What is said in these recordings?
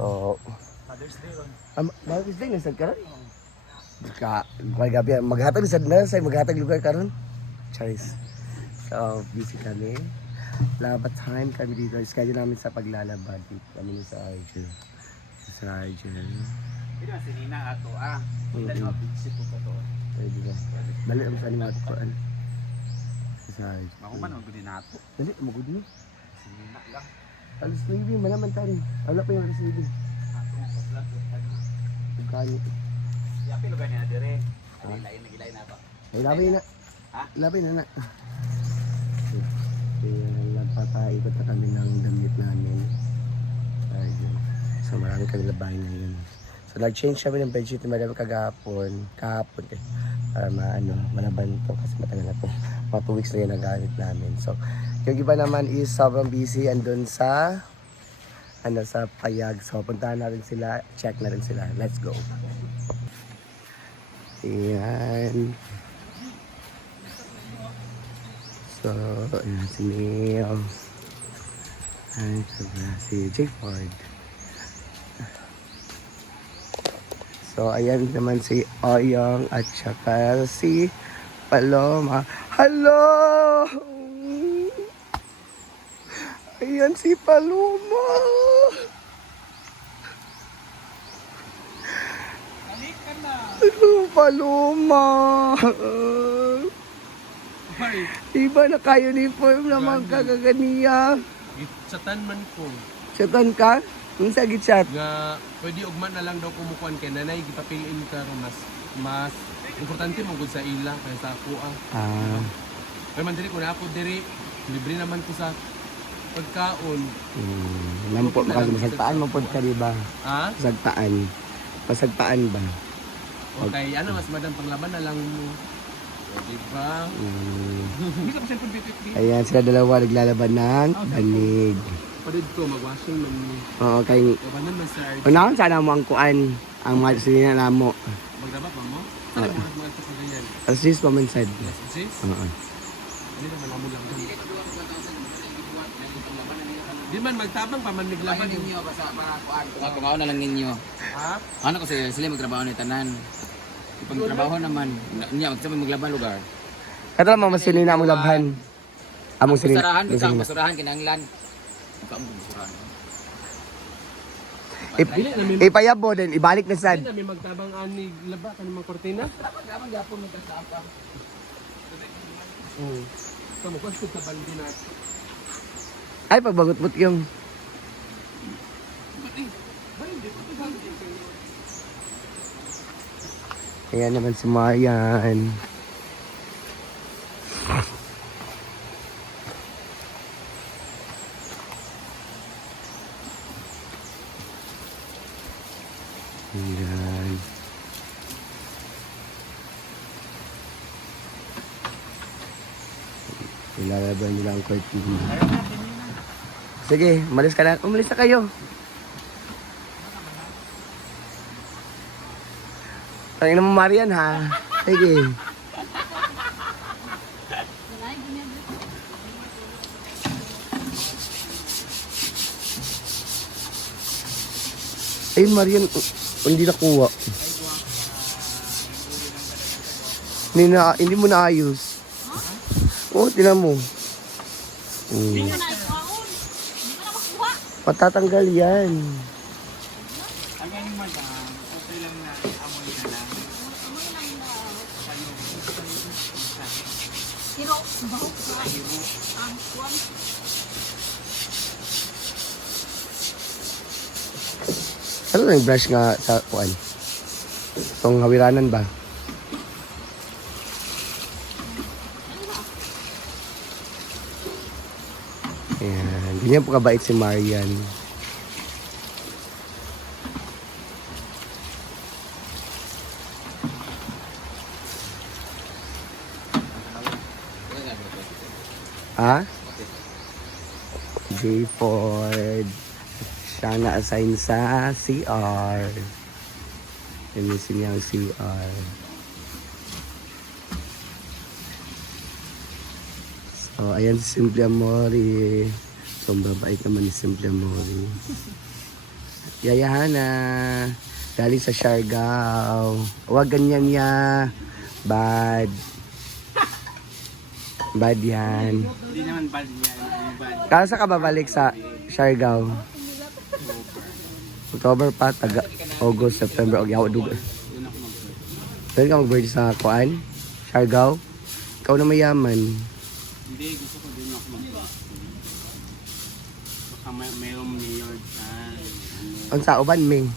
So, Mother's Day ron. Mother's Day, nasad ka rin? Gabi, maghatag na sa maghatag lugar ka ron? Charis. So, busy kami. Labat time kami dito. Schedule namin sa paglalaba dito. Kami sa Argel. Sa Argel. Hindi man si Nina ato Dali mabisip ko to. Pwede ka. Dali ang sa mga kuan. Sa Argel. Mahuman ang gudi nato. Dali, magod mo. Si Nina lang. Alas 9, malaman tayo. Wala pa yung alas 9. Ato sa flat. Pagkani. Yapi lugar niya dire. Lain nagilay na ba? Ay, labay na. Ha? Labay na na. Kaya nagpataikot na kami ng damit namin. Ayun. So marami kami labay ngayon. So nag-change kami ng bedsheet na marami kahapon eh. Para malaban to kasi matagal na to. Mga 2 weeks na yun ang gamit namin. So yung iba naman is sobrang busy andun sa sa payag. So puntahan natin sila, check na rin sila. Let's go. Ayan. So, ayan si Neil. Ayan si Jake Ford. So, ayan naman si Oyong at saka si Paloma. Hello! Ayan si Paloma! Halika na! Hello, Paloma! Diba naka-uniform naman kagaganiya? Chatan man ko. Chatan ka? Ang sagit chat. Nga, pwede ugman na lang daw kumukuan kay nanay, gipapiliin ka ro mas importante mo gud sa ila kaya sa ako Pero man diri ko na ako diri, libre naman ko sa pagkaon. Lampo, masagtaan mo pod ka, diba? Ha? Masagtaan. Masagtaan ba? Okay, mas madam panglaban na lang mo. O, diba? Hindi ka pa siyempre bitit. Ayan, sila dalawa naglalaban ng banig. Padid ko, mag-washing man mo. Oo, kay... Labanan man sa RG. Unahan sana mo ang kuan. Ang mga sinina na mo. Magdaba pa mo? Saan mo mga sa ganyan? As is pa man said. Yes, sis? Oo. Hindi naman amo lang. Di man magtabang pa man naglaban ninyo basta mga kuan. Kumaon na lang ninyo. Ha? Ano ko sila magtrabaho ni tanan. Pagtrabaho naman, niya maglaban lugar. Kata mo mas sinina mong labhan. Among sinina. Basurahan bitaw, basurahan kinahanglan. Kamu basurahan. Ipayabo din, ibalik na sad. Hindi namin magtabang ani laba ka ng mga kortina. Dapat gyapon mo sa apa. Kamu ko sa bandi na. Ay, pagbagot-but yung... Ayan naman si Marian. Ayan. Ilalaban nila ang curtain. Sige, umalis ka na. Umalis na kayo. Tangin na mo, Marian, ha? Sige. Ay, Marian, hindi nakuha. Hindi mo naayos. Oo, tinan mo. Matatanggal yan. Ang galing man okay lang na amoy na lang. Pero, bahog ka. Ang kuwan. Ano na yung brush nga sa kuan? Itong hawiranan ba? Ayan. Ganyan po kabait si Marian. Ha? J. Ford. Siya na-assign sa CR. Gamitin niya ang CR. So, ayan si Simple Amore. So, ang babait naman ni Simple Amore. Yaya Hana. Galing sa Siargao. Huwag ganyan ya. Bad. Bad yan. Hindi naman bad yan. Bad. Kasa ka babalik sa Siargao? October pa, taga August, September, October. Yun ako mag-birthday. Pwede ka mag-birthday sa Kuan? Siargao? Ikaw na mayaman. Hindi, gusto ko din ako mag-birthday. Baka mayroong mayor dyan. Ang sa uban, Ming.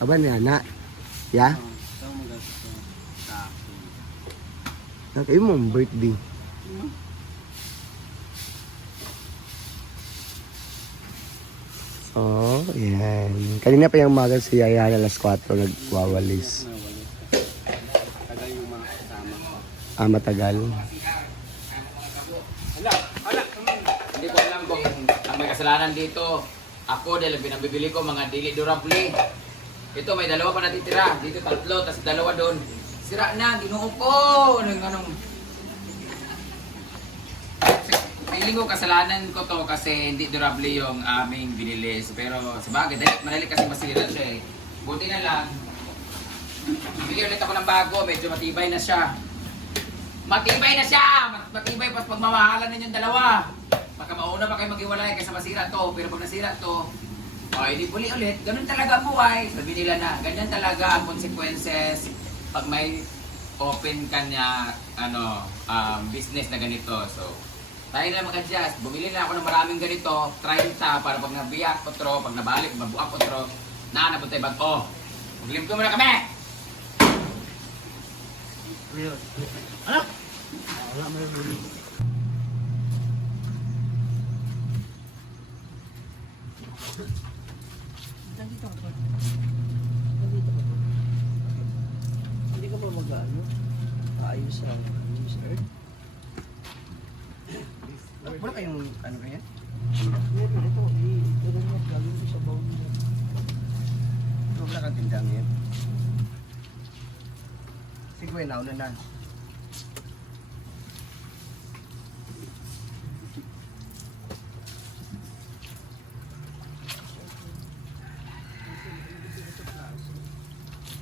Uban na na. Ya? Ito mag-gusto sa akin. Nakayo mong birthday. Oh, yan. Kanina pa yung umaga si Yaya na alas 4 nagwawalis. Tagal yung mga kasama ko. Ah, matagal. Hindi ko alam kung ang may kasalanan dito. Ako dahil pinabibili ko mga dili durable. Ito may dalawa pa natitira. Dito 3, tapos 2 doon. Sira na, ginoo ko. Anong feeling ko kasalanan ko to kasi hindi durable yung aming binilis. Pero sa bagay, dahil manali kasi masira siya eh. Buti na lang. Bili ulit ako ng bago, medyo matibay na siya. Matibay na siya! Matibay pas pagmamahalan ninyong dalawa. Baka mauna pa kayo maghiwalay kaysa masira to. Pero pag nasira to, hindi buli ulit. Ganun talaga ang buhay. Sabi nila na, ganyan talaga ang consequences pag may open ka niya business na ganito. So, tayo na mag-adjust. Bumili na ako ng maraming ganito, 30 para pag nabiyak otro, pag nabalik, mabuak otro, naanabot tayo bag. Oh, maglimp ko muna kami! Hindi ka ba mag-ano? Ayos lang. Ayos, Earth. Wala kayong ano kaya? Meron ito. Ito nga gagawin ko sa bawl nila. Wala kang tindang yan. Sige, nauna na.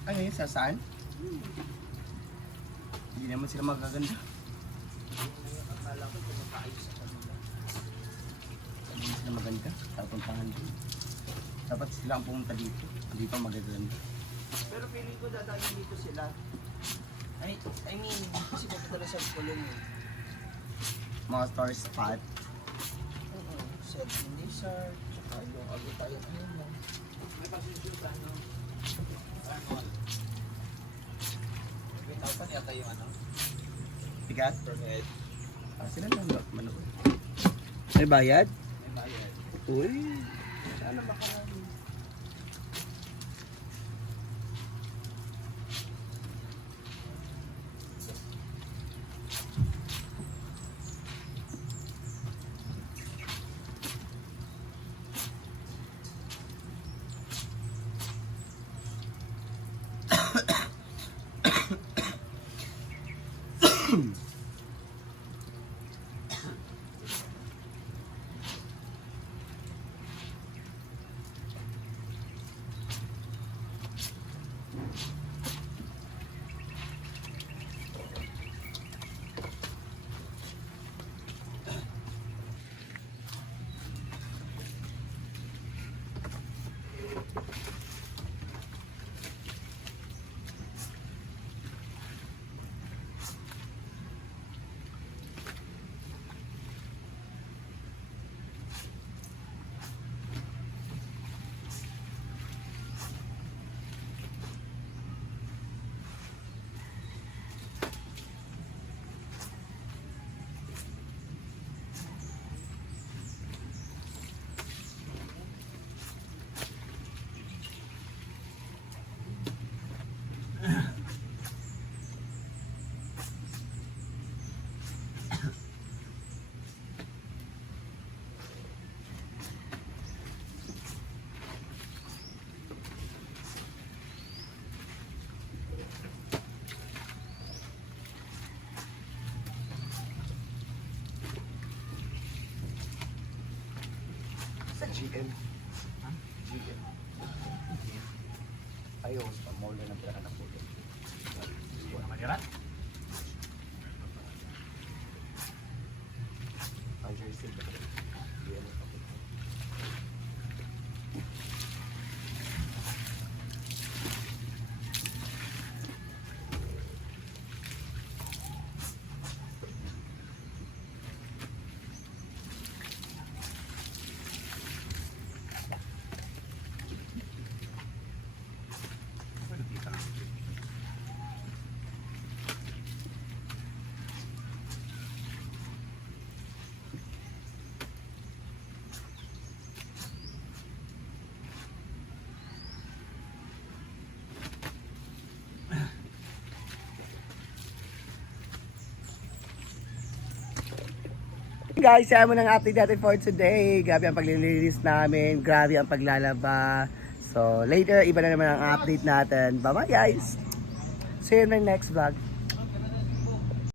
Ano yun? Sa saan? Hindi naman sila magaganda. Hindi sila maganda. Tapuntahan din. Dapat sila ang pumunta dito. Hindi pa magaganda. Pero feeling ko dadaan dito sila. I mean, kasi pupunta na sa kulong eh. Mga star spot. Oo. Sa Lizard, tsaka yung Agutayan Island. May pagsusutan, no? May taupan yata yung ano? Tigat. Perfect. Sila lang manood. May bayad? May bayad. Uy. Sana makarami. Sa GM. Ayaw, pamaulan ng pera ng pulo. Wala manirat. Ang jersey ba? Hindi ano pa. Guys, yan mo ng update natin for today. Grabe ang paglilinis namin. Grabe ang paglalaba. So, later, iba na naman ang update natin. Bye-bye guys! See you in the next vlog.